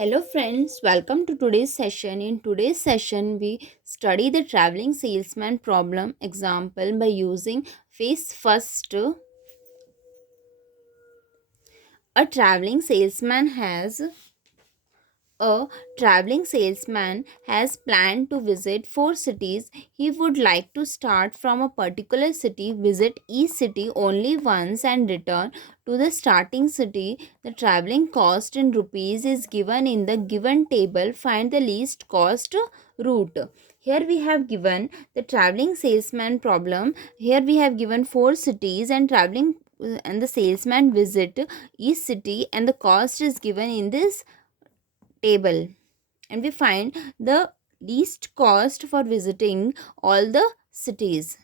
Hello friends, welcome to today's session. In today's session, we study the traveling salesman problem example by using face first. A traveling salesman has A traveling salesman has planned to visit four cities. He would like to start from a particular city, visit each city only once, and return to the starting city. The traveling cost in rupees is given in the given table. Find the least cost route. Here we have given the traveling salesman problem. Here we have given four cities and the salesman visit each city, and the cost is given in this table, and we find the least cost for visiting all the cities.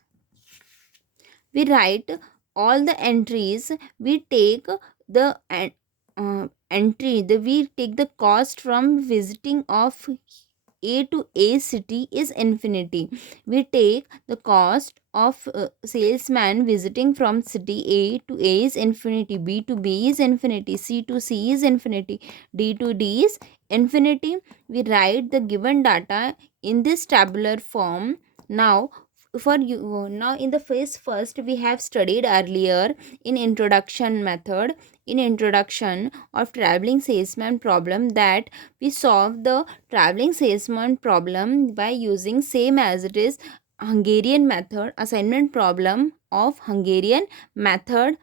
We write all the entries. We take the entry the we take the cost from visiting of A to A city is infinity. We take the cost of salesman visiting from city A to A is infinity, B to B is infinity, C to C is infinity, D to D is infinity. We write the given data in this tabular form. Now for you now in the phase first, we have studied earlier in introduction method, in introduction of traveling salesman problem, that we solve the traveling salesman problem by using same as it is Hungarian method, assignment problem of Hungarian method.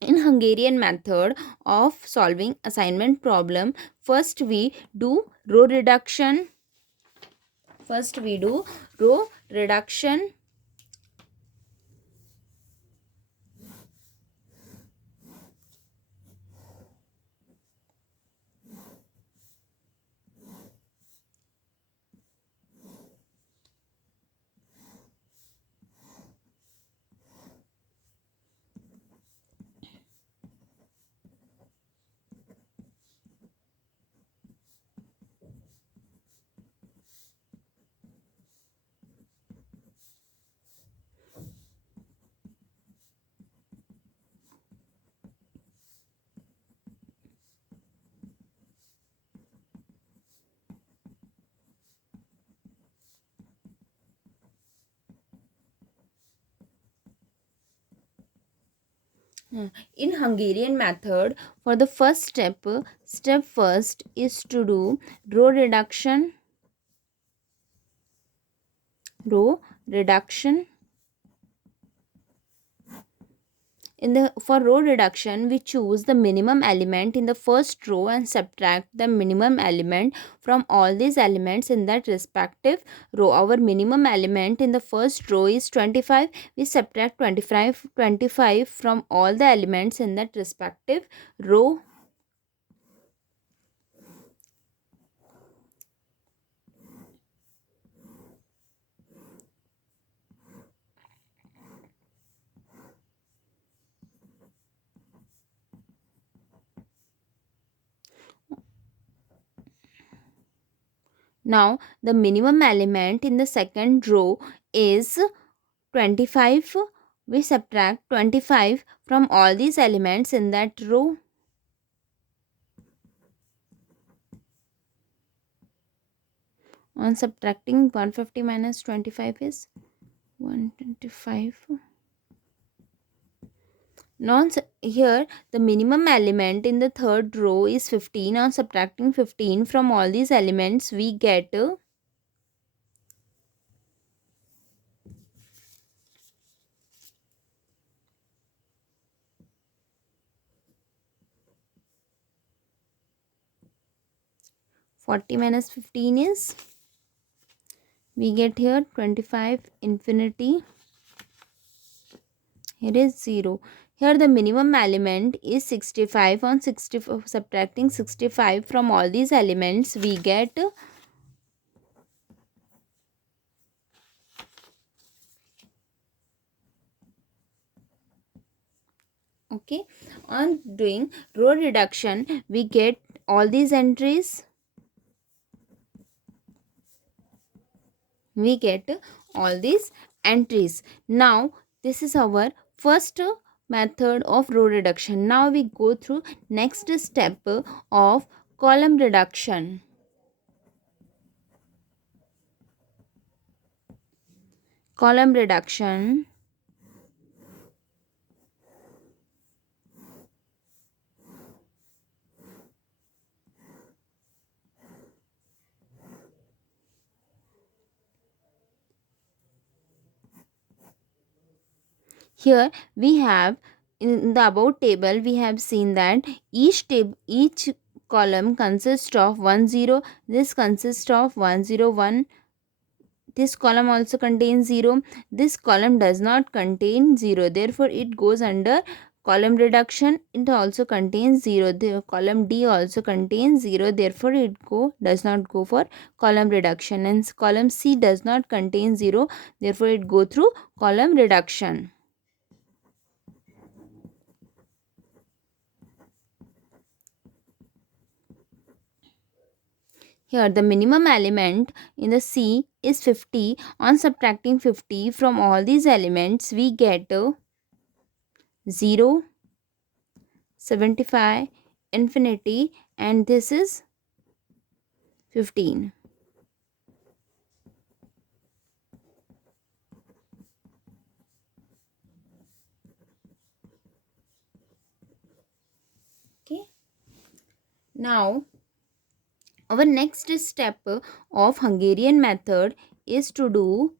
In Hungarian method of solving assignment problem, first we do row reduction. First we do row reduction. In Hungarian method, for the first step first is to do row reduction. Row reduction. In the For row reduction, we choose the minimum element in the first row and subtract the minimum element from all these elements in that respective row. Our minimum element in the first row is 25. We subtract 25 from all the elements in that respective row. Now the minimum element in the second row is 25. We subtract 25 from all these elements in that row. On subtracting, 150 minus 25 is 125. Now here the minimum element in the third row is 15. On subtracting 15 from all these elements, we get 40 minus 15 is, we get here 25 infinity. Here is 0. Here the minimum element is 65. On subtracting 65 from all these elements, we get okay. On doing row reduction, we get all these entries. We get all these entries. Now this is our first method of row reduction. Now we go through next step of Column reduction. Column reduction. Here we have, in the above table we have seen that each column consists of 10. This consists of 101. This column also contains 0. This column does not contain 0, therefore it goes under column reduction. It also contains 0. The column D also contains 0, therefore does not go for column reduction. And column C does not contain 0, therefore it go through column reduction. Here the minimum element in the C is 50. On subtracting 50 from all these elements, we get 0, 75, infinity, and this is 15. Okay. Now our next step of Hungarian method is to do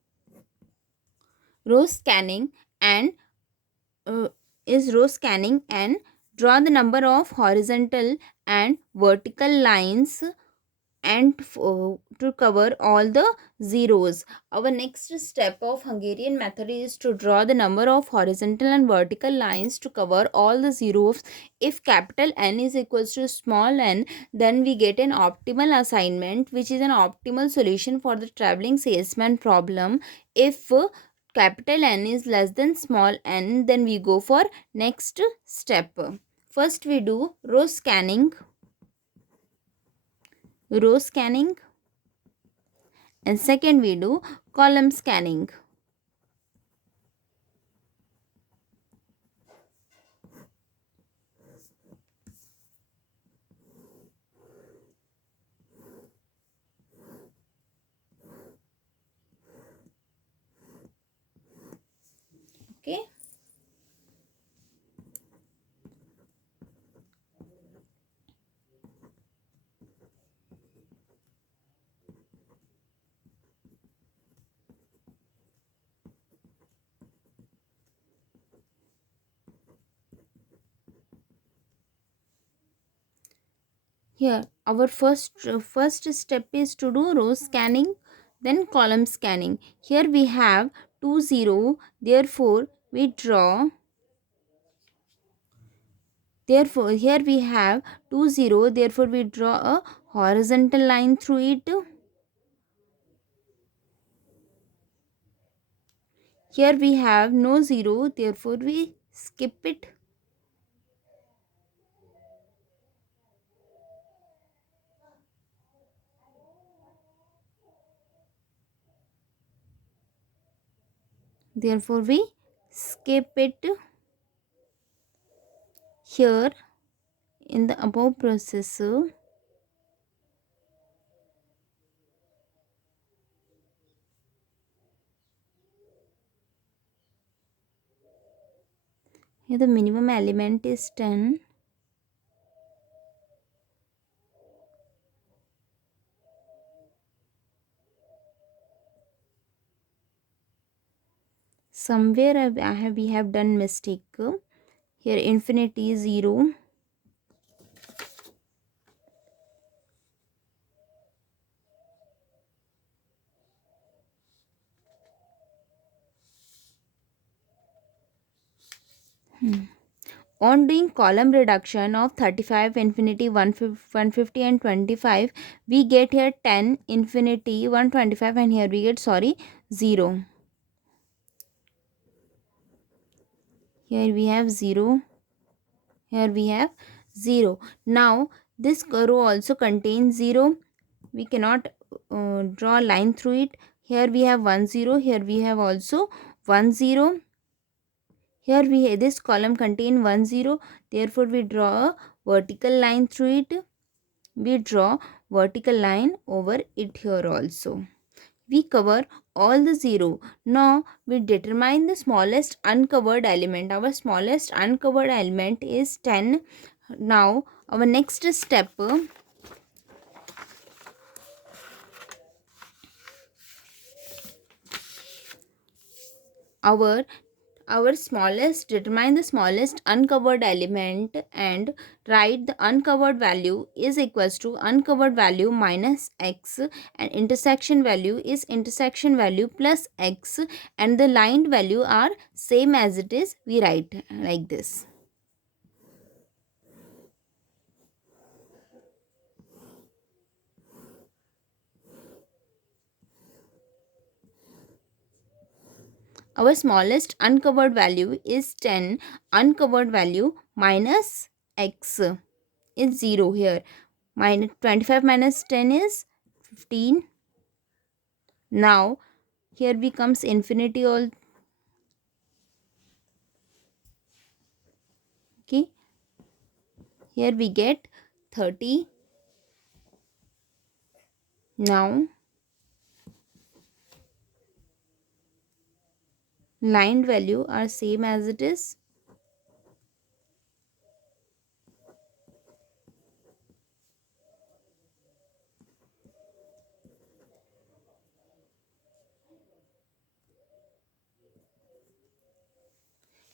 row scanning and uh, draw the number of horizontal and vertical lines and to cover all the zeros. Our next step of Hungarian method is to draw the number of horizontal and vertical lines to cover all the zeros. If capital N is equals to small n, then we get an optimal assignment, which is an optimal solution for the traveling salesman problem. If capital N is less than small n, then we go for next step. First we do row scanning, and second we do column scanning. Okay. Here our first step is to do row scanning, then column scanning. Here we have 2 0, therefore we draw, therefore here we have 2 0, therefore we draw a horizontal line through it. Here we have no 0, therefore we skip it. Therefore we skip it. Here in the above processor, here the minimum element is 10. Somewhere we have done mistake. Here infinity is 0. On doing column reduction of 35, infinity, 150 and 25, we get here 10, infinity, 125, and here we get 0. Here we have 0. Here we have 0. Now this row also contains 0. We cannot draw a line through it. Here we have 1 0. Here we have also 1 0. Here this column contain 1 0. Therefore we draw a vertical line through it. we draw vertical line over it here also. We cover all the zero. Now we determine the smallest uncovered element. Our smallest uncovered element is 10. Now our next step, our our smallest determine the smallest uncovered element and write the uncovered value is equals to uncovered value minus x, and intersection value is intersection value plus x, and the lined value are same as it is. We write like this. Our smallest uncovered value is 10. Uncovered value minus x is 0 here. Minus 25 minus 10 is 15. Now here becomes infinity all. Okay, here we get 30. Now line value are same as it is.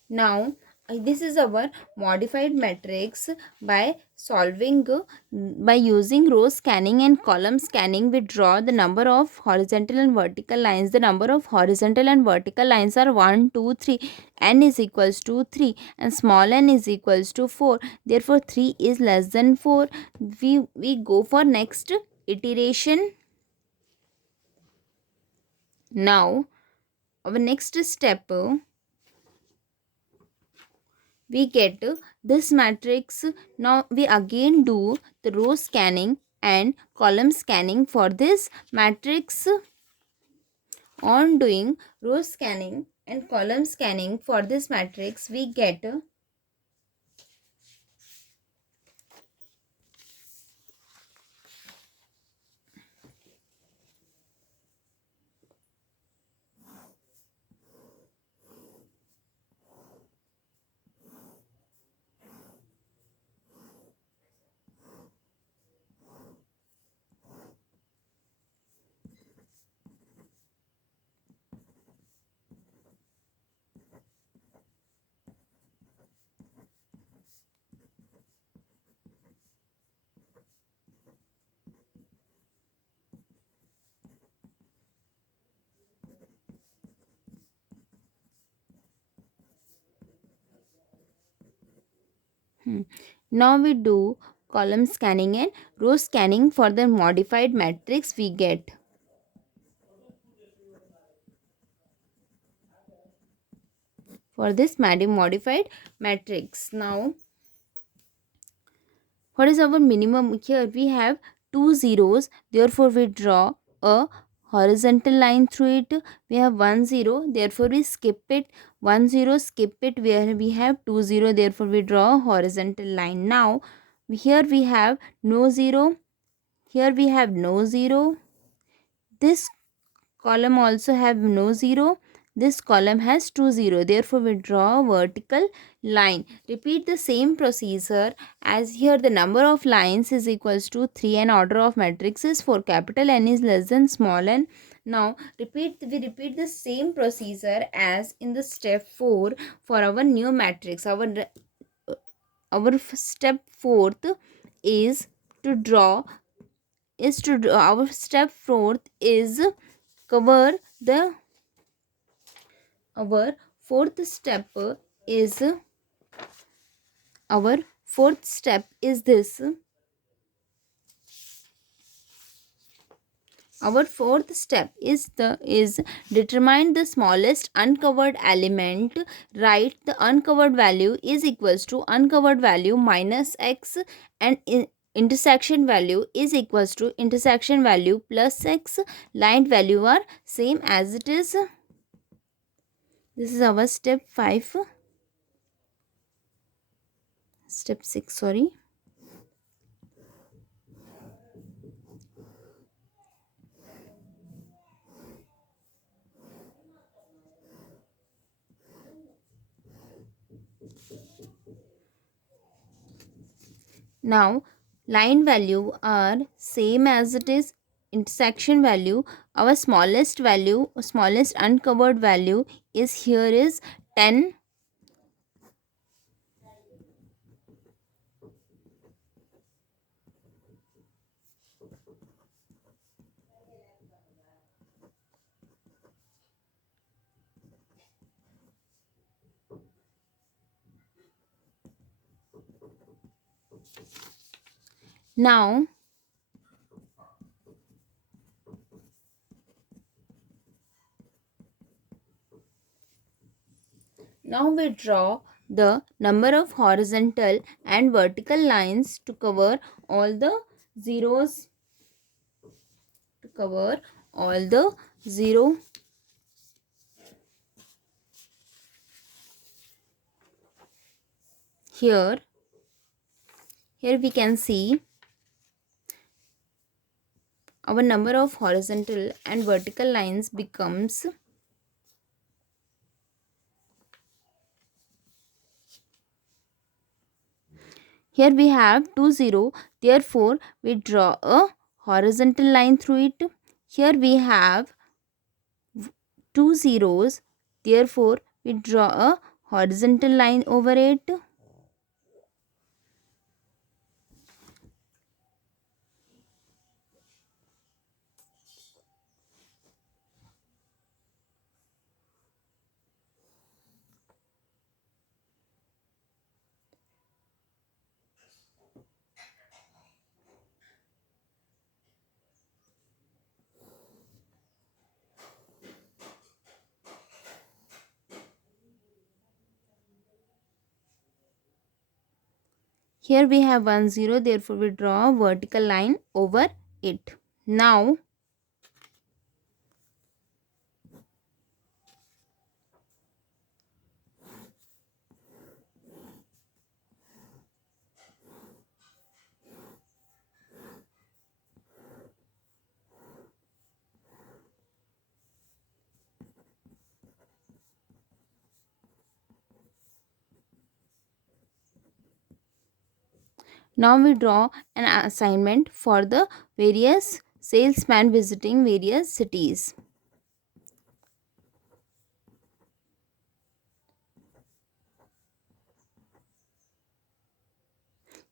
Now this is our modified matrix. By solving by using row scanning and column scanning, we draw the number of horizontal and vertical lines. The number of horizontal and vertical lines are 1 2 3. N is equals to 3 and small n is equals to 4. Therefore 3 is less than 4. We go for next iteration. Now our next step, we get this matrix. Now we again do the row scanning and column scanning for this matrix. On doing row scanning and column scanning for this matrix, we get now we do column scanning and row scanning for the modified matrix. We get for this modified matrix. Now what is our minimum? Here we have two zeros, therefore we draw a horizontal line through it. We have 1 0, therefore we skip it. 1 0, skip it. Where we have 2 0, therefore we draw a horizontal line. Now here we have no 0, here we have no 0. This column also have no 0. This column has 2 0, therefore we draw a vertical line. Repeat the same procedure as here. The number of lines is equals to 3 and order of matrix is 4. Capital N is less than small n. Now we repeat the same procedure as in the step 4 for our new matrix. Our step 4th is to draw our step 4th is cover the our fourth step is our fourth step is this. Our fourth step is determine the smallest uncovered element. Write the uncovered value is equals to uncovered value minus x, and intersection value is equals to intersection value plus x. Line value are same as it is. This is our step 5. Step 6, sorry. Now line value are same as it is intersection value. Our smallest uncovered value is here is 10. Now we draw the number of horizontal and vertical lines to cover all the zeros, to cover all the zero. Here we can see our number of horizontal and vertical lines becomes, here we have 2 0, therefore we draw a horizontal line through it. Here we have 2 zeros, therefore we draw a horizontal line over it. Here we have 1 0, therefore we draw a vertical line over it. Now we draw an assignment for the various salesmen visiting various cities.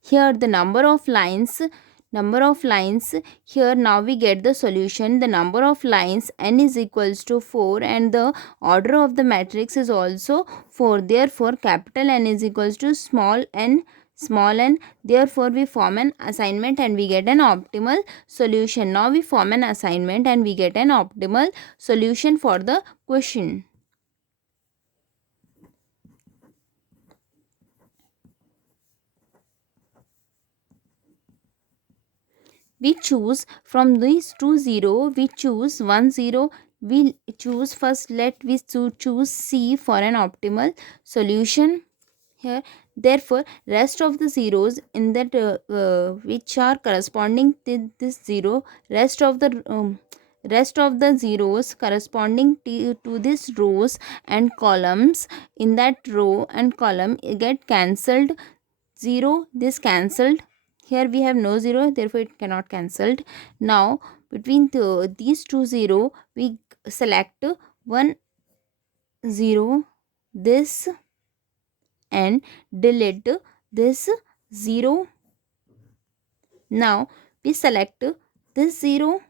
Here the number of lines, here now we get the solution. The number of lines n is equals to 4 and the order of the matrix is also 4. Therefore capital N is equals to small n, therefore we form an assignment and we get an optimal solution. Now we form an assignment and we get an optimal solution for the question. We choose from these 2 0, we choose 1 0. We choose first, let we choose C for an optimal solution here. Therefore rest of the zeros in that which are corresponding to this 0, rest of the zeros corresponding to this rows and columns in that row and column get cancelled. 0 this cancelled, here we have no 0, therefore it cannot cancelled. Now between these two 0 we select 1 0 this and delete this 0. Now we select this 0,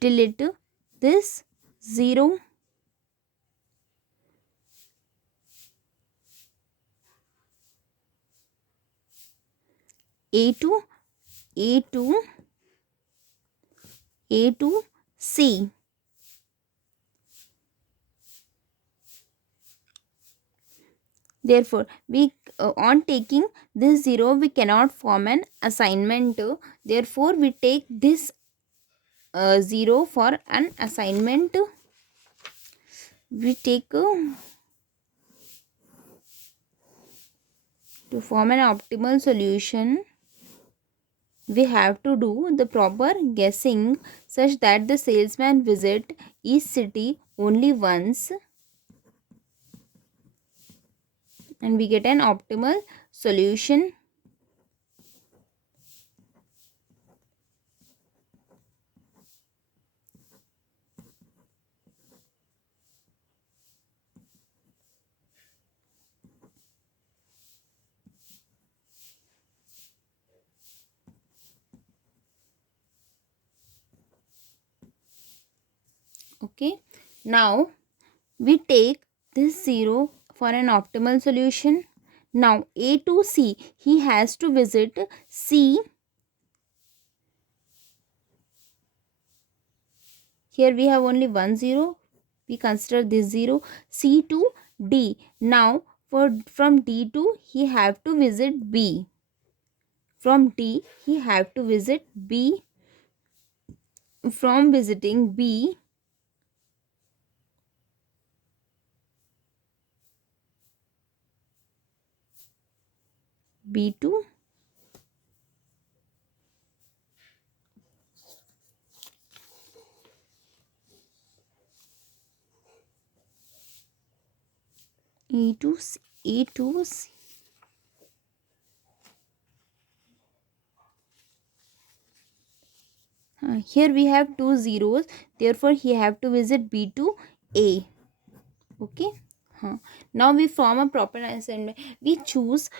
delete this 0. A2 C. Therefore we on taking this 0 we cannot form an assignment, therefore we take this 0 for an assignment. We take to form an optimal solution we have to do the proper guessing such that the salesman visit each city only once. and we get an optimal solution. Okay, now we take this 0 for an optimal solution. Now A to C, he has to visit C. Here we have only 1 0. We consider this 0. C to D. Now from D to he have to visit B. From D he have to visit B. From visiting B, B to E to C, E to C. Here we have two zeros, therefore he have to visit B to A. Okay. Now we form a proper assignment. We choose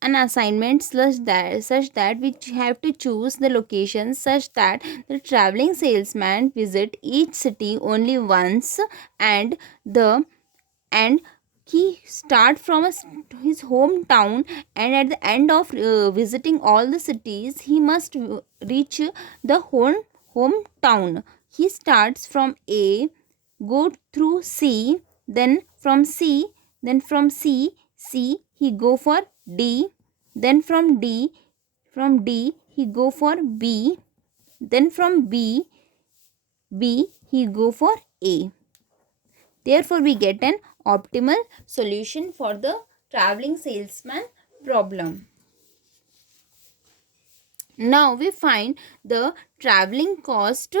an assignment such that we have to choose the location such that the traveling salesman visit each city only once, and the and he start from his hometown, and at the end of visiting all the cities he must reach the hometown. He starts from A, go through C, then from C, C he go for D, then from D he go for B, then from B he go for A. Therefore, we get an optimal solution for the traveling salesman problem. Now we find the traveling cost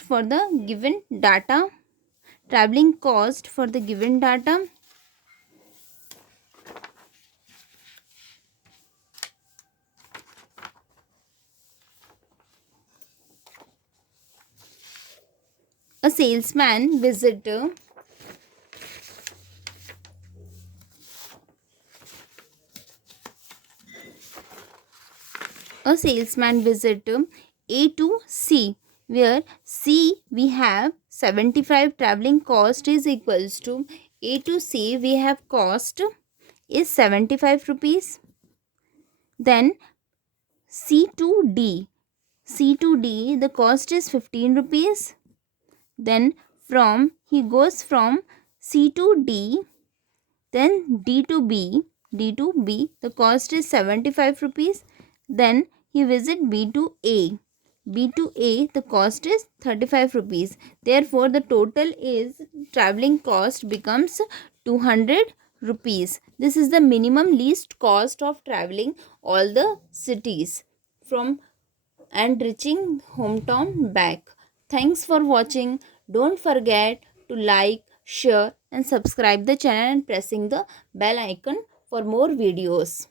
for the given data. Traveling cost for the given data. A salesman visit A to C, where C we have 75 traveling cost is equals to A to C we have cost is 75 rupees. Then C to D the cost is 15 rupees. Then he goes from C to D, then D to B the cost is 75 rupees. Then he visit B to A the cost is 35 rupees. Therefore the total is traveling cost becomes 200 rupees. This is the minimum least cost of traveling all the cities from and reaching hometown back. Thanks for watching. Don't forget to like, share and subscribe the channel and pressing the bell icon for more videos.